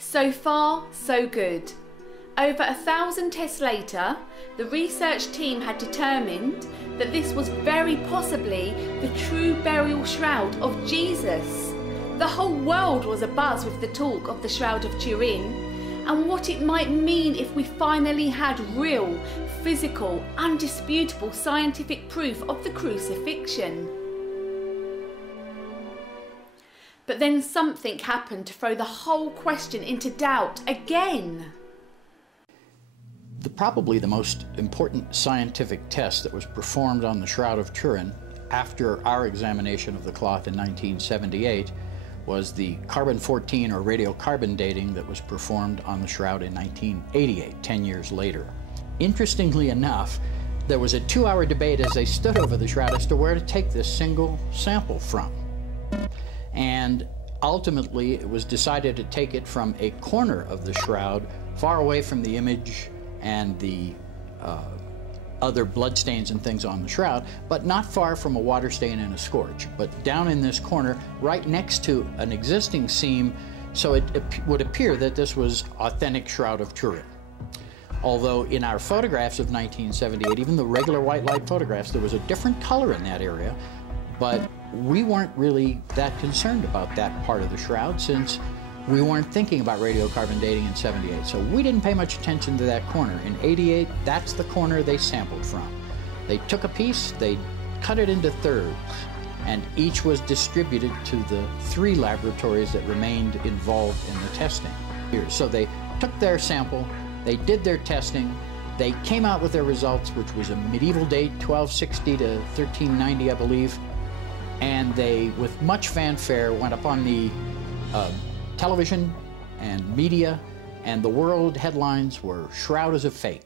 So far, so good. Over 1,000 tests later, the research team had determined that this was very possibly the true burial shroud of Jesus. The whole world was abuzz with the talk of the Shroud of Turin and what it might mean if we finally had real, physical, undisputable scientific proof of the crucifixion. But then something happened to throw the whole question into doubt again. Probably the most important scientific test that was performed on the Shroud of Turin after our examination of the cloth in 1978 was the carbon-14 or radiocarbon dating that was performed on the shroud in 1988, 10 years later. Interestingly enough, there was a 2-hour debate as they stood over the shroud as to where to take this single sample from. And ultimately, it was decided to take it from a corner of the shroud, far away from the image and the other bloodstains and things on the shroud, but not far from a water stain and a scorch, but down in this corner, right next to an existing seam, so it would appear that this was authentic Shroud of Turin. Although in our photographs of 1978, even the regular white light photographs, there was a different color in that area, but we weren't really that concerned about that part of the shroud since we weren't thinking about radiocarbon dating in 78. So we didn't pay much attention to that corner. In 88, that's the corner they sampled from. They took a piece, they cut it into thirds, and each was distributed to the 3 laboratories that remained involved in the testing. So they took their sample, they did their testing, they came out with their results, which was a medieval date, 1260 to 1390, I believe, and they, with much fanfare, went up on the television and media, and the world headlines were "Shroud is a fake."